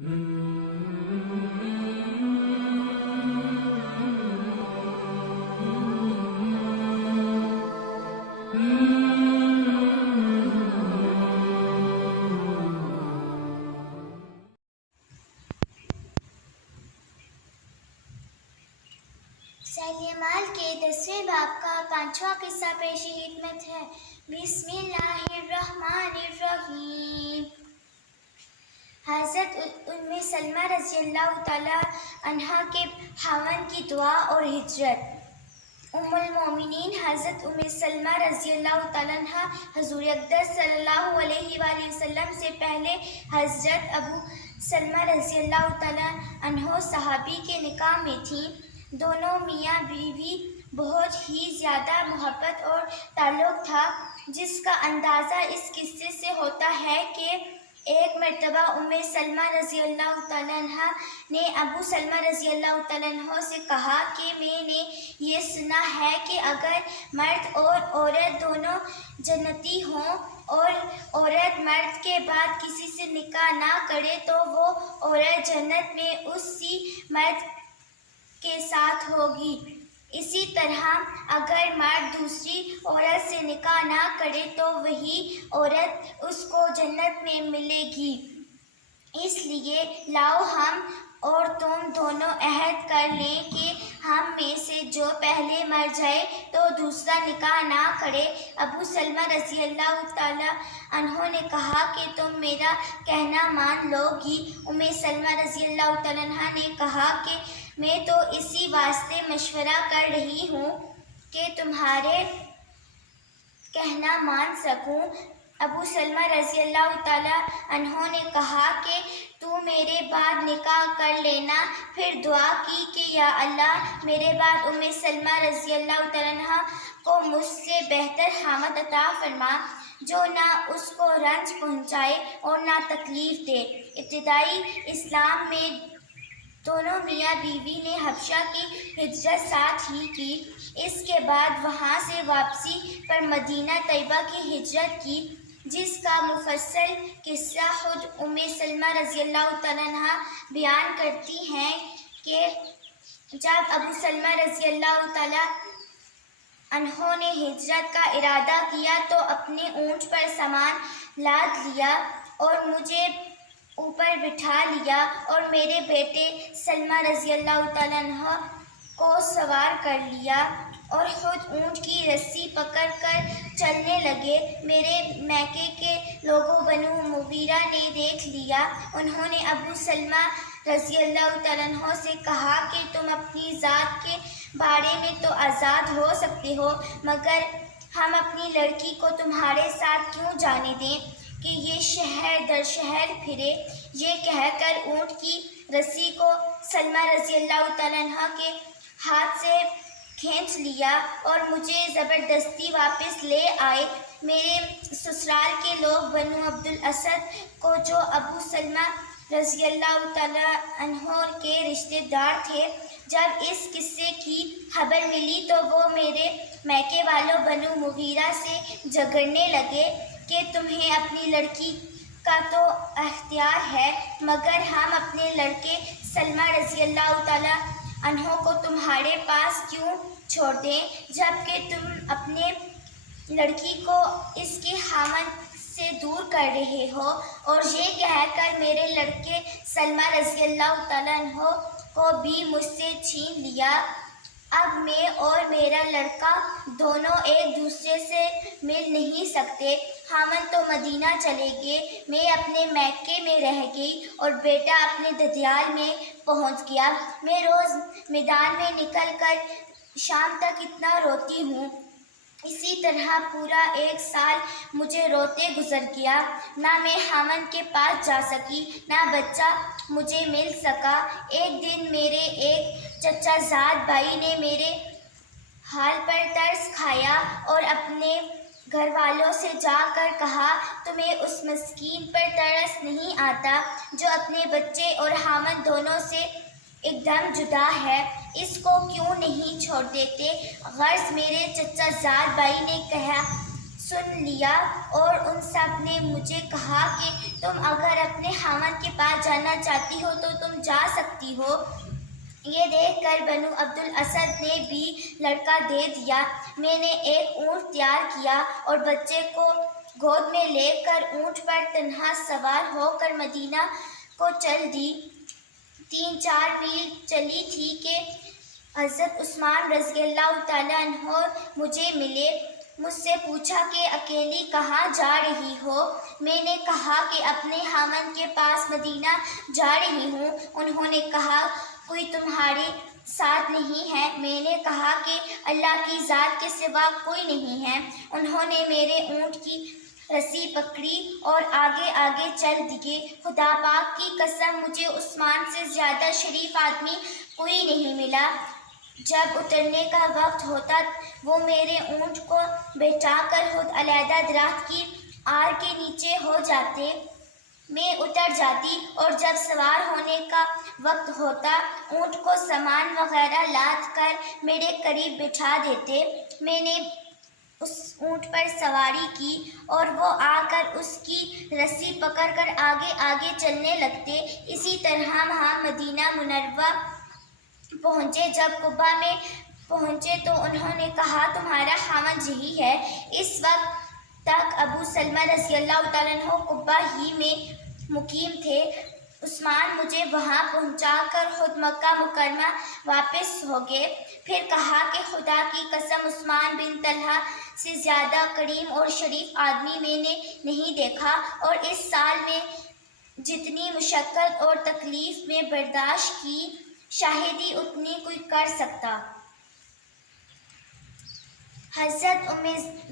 سلیمان کے 10ویں باب کا 5واں قصہ پیش خدمت ہے۔ بسم اللہ الرحمن الرحیم۔ حضرت ام سلمہ رضی اللہ تعالی عنہا کے خاوند کی دعا اور ہجرت۔ ام المومنین حضرت ام سلمہ رضی اللہ تعالی عنہا حضور اقدس صلی اللہ علیہ وآلہ وسلم سے پہلے حضرت ابو سلمہ رضی اللہ تعالی عنہ صحابی کے نکاح میں تھیں۔ دونوں میاں بیوی بہت ہی زیادہ محبت اور تعلق تھا، جس کا اندازہ اس قصے سے ہوتا ہے کہ ایک مرتبہ ام سلمہ رضی اللہ تعالیٰ عنہ نے ابو سلمہ رضی اللہ تعالیٰ عنہ سے کہا کہ میں نے یہ سنا ہے کہ اگر مرد اور عورت دونوں جنتی ہوں اور عورت مرد کے بعد کسی سے نکاح نہ کرے تو وہ عورت جنت میں اسی مرد کے ساتھ ہوگی۔ اسی طرح اگر مرد دوسری عورت سے نکاح نہ کرے تو وہی عورت اس کو جنت میں ملے گی۔ اس لیے لاؤ ہم اور تم دونوں عہد کر لیں کہ ہم میں سے جو پہلے مر جائے تو دوسرا نکاح نہ کرے۔ ابو سلمہ رضی اللہ تعالیٰ عنہ نے کہا کہ تم میرا کہنا مان لو گی؟ ام سلمہ رضی اللہ تعالیٰ عنہ نے کہا کہ میں تو اسی واسطے مشورہ کر رہی ہوں کہ تمہارے کہنا مان سکوں۔ ابو سلمہ رضی اللہ تعالیٰ عنہ نے کہا کہ تو میرے بعد نکاح کر لینا۔ پھر دعا کی کہ یا اللہ میرے بعد ام سلمہ رضی اللہ تعالیٰ عنہ کو مجھ سے بہتر خامد عطا فرما، جو نہ اس کو رنج پہنچائے اور نہ تکلیف دے۔ ابتدائی اسلام میں دونوں میاں بیوی نے حبشہ کی ہجرت ساتھ ہی کی۔ اس کے بعد وہاں سے واپسی پر مدینہ طیبہ کی ہجرت کی، جس کا مفصل قصہ خود ام سلمہ رضی اللہ تعالیٰ عنہ بیان کرتی ہیں کہ جب ابو سلمہ رضی اللہ تعالیٰ عنہ نے ہجرت کا ارادہ کیا تو اپنے اونٹ پر سامان لاد لیا اور مجھے اوپر بٹھا لیا اور میرے بیٹے سلمہ رضی اللہ تعالیٰ عنہ کو سوار کر لیا اور خود اونٹ کی رسی پکڑ کر چلنے لگے۔ میرے میکے کے لوگوں بنو مغیرہ نے دیکھ لیا۔ انہوں نے ابو سلمہ رضی اللہ تعالیٰ عنہ سے کہا کہ تم اپنی ذات کے بارے میں تو آزاد ہو سکتے ہو، مگر ہم اپنی لڑکی کو تمہارے ساتھ کیوں جانے دیں کہ یہ شہر در شہر پھرے؟ یہ کہہ کر اونٹ کی رسی کو سلمہ رضی اللہ تعالیٰ عنہ کے ہاتھ سے کھینچ لیا اور مجھے زبردستی واپس لے آئے۔ میرے سسرال کے لوگ بنو عبد الاسد کو جو ابو سلمہ رضی اللہ تعالیٰ عنہ کے رشتہ دار تھے، جب اس قصے کی خبر ملی تو وہ میرے میکے والوں بنو مغیرہ سے جھگڑنے لگے کہ تمہیں اپنی لڑکی کا تو اختیار ہے، مگر ہم اپنے لڑکے سلمہ رضی اللہ تعالیٰ عنہ کو تمہارے پاس کیوں چھوڑ دیں، جبکہ تم اپنے لڑکی کو اس کے خاوند سے دور کر رہے ہو؟ اور یہ کہہ کر میرے لڑکے سلمہ رضی اللہ تعالیٰ عنہ کو بھی مجھ سے چھین لیا۔ اب میں اور میرا لڑکا دونوں ایک دوسرے سے مل نہیں سکتے۔ خاوند تو مدینہ چلے گئے، میں اپنے میکے میں رہ گئی اور بیٹا اپنے ددیال میں پہنچ گیا۔ میں روز میدان میں نکل کر شام تک اتنا روتی ہوں۔ اسی طرح پورا 1 سال مجھے روتے گزر گیا۔ نہ میں خاوند کے پاس جا سکی، نہ بچہ مجھے مل سکا۔ ایک دن میرے ایک چچا زاد بھائی نے میرے حال پر ترس کھایا اور اپنے گھر والوں سے جا کر کہا تمہیں اس مسکین پر ترس نہیں آتا جو اپنے بچے اور خاوند دونوں سے ایک دم جدا ہے؟ اس کو کیوں نہیں چھوڑ دیتے؟ غرض میرے چچا زاد بھائی نے کہا سن لیا اور ان سب نے مجھے کہا کہ تم اگر اپنے خاوند کے پاس جانا چاہتی ہو تو تم جا سکتی ہو۔ یہ دیکھ کر بنو عبد الاسد نے بھی لڑکا دے دیا۔ میں نے ایک اونٹ تیار کیا اور بچے کو گود میں لے کر اونٹ پر تنہا سوار ہو کر مدینہ کو چل دی۔ 3-4 میل چلی تھی کہ حضرت عثمان رضی اللہ تعالیٰ عنہ مجھے ملے۔ مجھ سے پوچھا کہ اکیلی کہاں جا رہی ہو؟ میں نے کہا کہ اپنے خاوند کے پاس مدینہ جا رہی ہوں۔ انہوں نے کہا کوئی تمہارے ساتھ نہیں ہے؟ میں نے کہا کہ اللہ کی ذات کے سوا کوئی نہیں ہے۔ انہوں نے میرے اونٹ کی رسی پکڑی اور آگے آگے چل دیے۔ خدا پاک کی قسم مجھے عثمان سے زیادہ شریف آدمی کوئی نہیں ملا۔ جب اترنے کا وقت ہوتا وہ میرے اونٹ کو بٹھا کر خود علیحدہ درخت کی آڑ کے نیچے ہو جاتے۔ میں اتر جاتی اور جب سوار ہونے کا وقت ہوتا اونٹ کو سامان وغیرہ لاد کر میرے قریب بٹھا دیتے۔ میں نے اس اونٹ پر سواری کی اور وہ آ کر اس کی رسی پکڑ کر آگے آگے چلنے لگتے۔ اسی طرح وہاں مدینہ منورہ پہنچے۔ جب قباء میں پہنچے تو انہوں نے کہا تمہارا خاوند یہی ہے۔ اس وقت تک ابو سلمہ رضی اللہ تعالیٰ عنہ قباء ہی میں مقیم تھے۔ عثمان مجھے وہاں پہنچا کر خود مکہ مکرمہ واپس ہو گئے۔ پھر کہا کہ خدا کی قسم عثمان بن طلحہ سے زیادہ کریم اور شریف آدمی میں نے نہیں دیکھا، اور اس سال میں جتنی مشقت اور تکلیف میں برداشت کی شاید اتنی کوئی کر سکتا۔ حضرت ام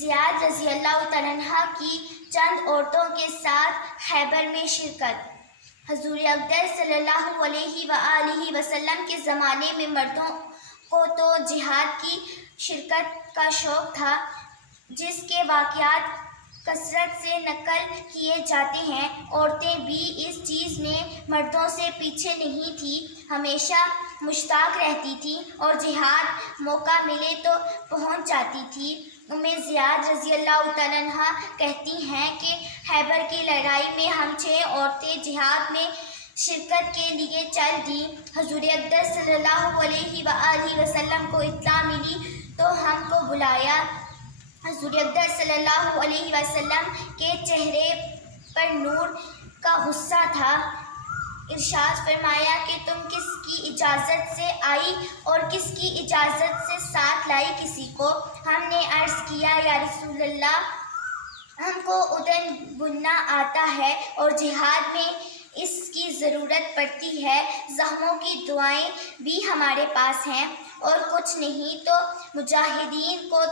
زیاد رضی اللہ تعالیٰ عنہ کی چند عورتوں کے ساتھ خیبر میں شرکت۔ حضور اقدس صلی اللہ علیہ وآلہ وسلم کے زمانے میں مردوں کو تو جہاد کی شرکت کا شوق تھا، جس کے واقعات کثرت سے نقل کیے جاتے ہیں۔ عورتیں بھی اس چیز میں مردوں سے پیچھے نہیں تھیں، ہمیشہ مشتاق رہتی تھیں اور جہاد موقع ملے تو پہنچ جاتی تھیں۔ ام زیاد رضی اللہ تعالیٰ عنہ کہتی ہیں کہ خیبر کی لڑائی میں ہم 6 عورتیں جہاد میں شرکت کے لیے چل دیں۔ حضور اقدس صلی اللہ علیہ وآلہ وسلم کو اطلاع ملی تو ہم کو بلایا۔ حضور اقدس صلی اللہ علیہ وسلم کے چہرے پر نور کا غصہ تھا۔ ارشاد فرمایا کہ تم کس کی اجازت سے آئی اور کس کی اجازت سے ساتھ لائی کسی کو؟ ہم نے عرض کیا یا رسول اللہ، ہم کو ادن بننا آتا ہے اور جہاد میں اس کی ضرورت پڑتی ہے۔ زخموں کی دوائیں بھی ہمارے پاس ہیں اور کچھ نہیں تو مجاہدین کو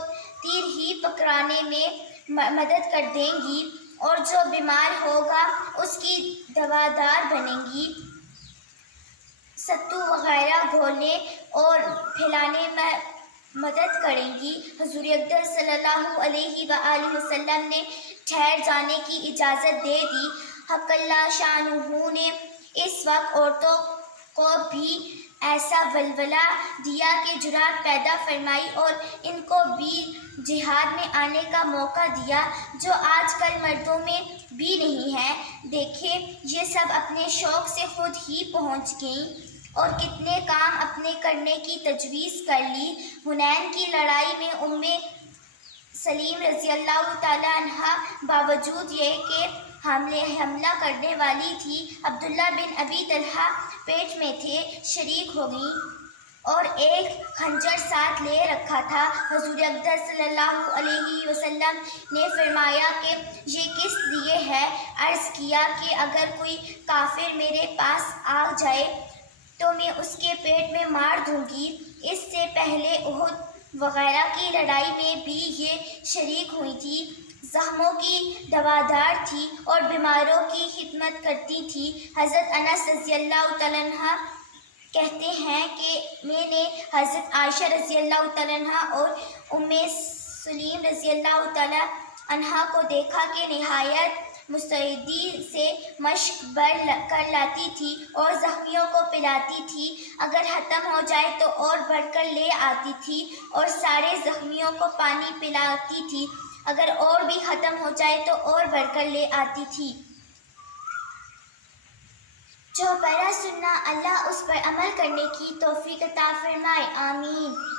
تیر ہی پکڑانے میں مدد کر دیں گی، اور جو بیمار ہوگا اس کی دوادار بنیں گی، ستو وغیرہ گھولنے اور پھیلانے میں مدد کریں گی۔ حضور اقدس صلی اللہ علیہ وآلہ وسلم نے ٹھہر جانے کی اجازت دے دی۔ حق اللہ شانہ نے اس وقت عورتوں کو بھی ایسا ولولہ دیا کہ جرأت پیدا فرمائی اور ان کو بھی جہاد میں آنے کا موقع دیا، جو آج کل مردوں میں بھی نہیں ہے۔ دیکھیں یہ سب اپنے شوق سے خود ہی پہنچ گئیں اور کتنے کام اپنے کرنے کی تجویز کر لی۔ حنین کی لڑائی میں ام سلیم رضی اللہ تعالیٰ عنہ باوجود یہ کہ حملہ کرنے والی تھی، عبداللہ بن ابی طلحہ پیٹ میں تھے، شریک ہو گئیں اور ایک خنجر ساتھ لے رکھا تھا۔ حضور اقدس صلی اللہ علیہ وسلم نے فرمایا کہ یہ کس لیے ہے؟ عرض کیا کہ اگر کوئی کافر میرے پاس آ جائے تو میں اس کے پیٹ میں مار دوں گی۔ اس سے پہلے احد وغیرہ کی لڑائی میں بھی یہ شریک ہوئی تھی، زخموں کی دوادار تھی اور بیماروں کی خدمت کرتی تھی۔ حضرت انس رضی اللہ تعالیٰ عنہ کہتے ہیں کہ میں نے حضرت عائشہ رضی اللہ تعالیٰ عنہ اور ام سلیم رضی اللہ تعالیٰ عنہ کو دیکھا کہ نہایت مستعدی سے مشق بر کر لاتی تھی اور زخمیوں کو پلاتی تھی، اگر ختم ہو جائے تو اور بڑھ کر لے آتی تھی اور سارے زخمیوں کو پانی پلاتی تھی۔ اگر اور بھی ختم ہو جائے تو اور بڑھ کر لے آتی تھی۔ جو پڑھا سننا اللہ اس پر عمل کرنے کی توفیق عطا فرمائے، آمین۔